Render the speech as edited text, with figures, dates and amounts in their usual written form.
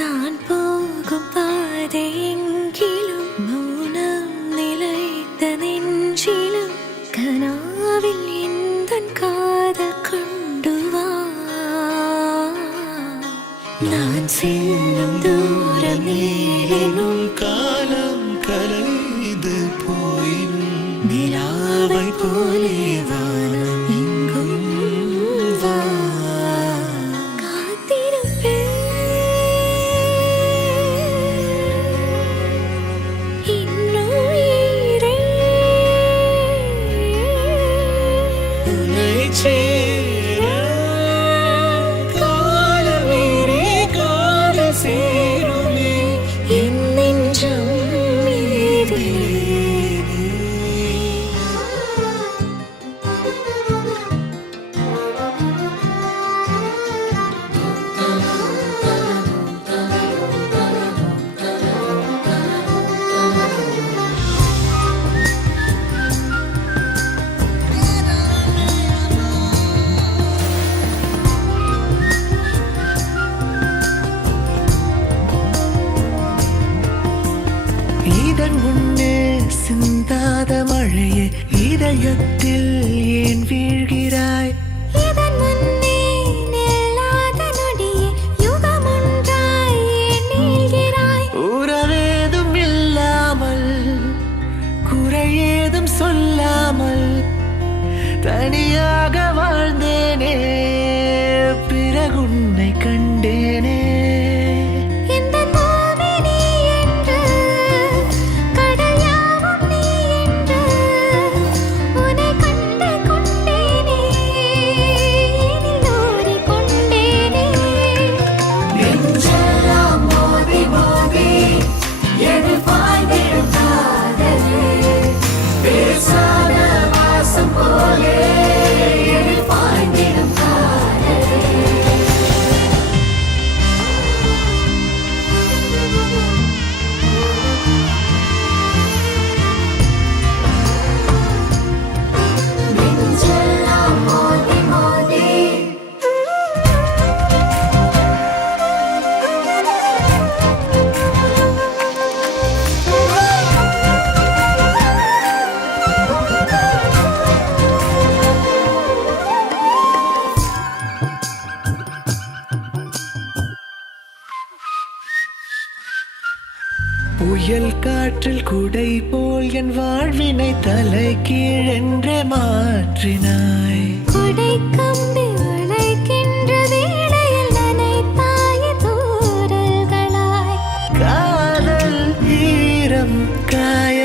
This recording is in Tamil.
நான் போகும் பாதை எங்கிலும் மௌனம் நிலைத்த நெஞ்சிலும் கனாவில் எந்தன் காதல் கொண்டு வா. நான் செல்லும் தூரம் நீளினும் காலம் கலைந்து போயினும் நிலாவை போலே வானம் எங்கும் வா. இதன் முன்னே சிந்தாத மழையே இதயத்தில் ஏன் வீழ்கிறாய்? இதன் முன்னே நில்லாத நொடியே யுகம் ஒன்றாய் ஏன் நீள்கிறாய்? உறவேதும் இல்லாமல் குறையேதும் சொல்லாமல் தனியாக வாழ்ந்தேனே, பிறகுன்னை கண்டேனே. புயல் காற்றில் குடை போல் என் வாழ்வினை தலை கீழென்றே மாற்றினாய். கொடை கம்பி உழைக்கின்ற வேளையில் நனைத்தாய தூறல்களாய் காதல் ஈரம் காய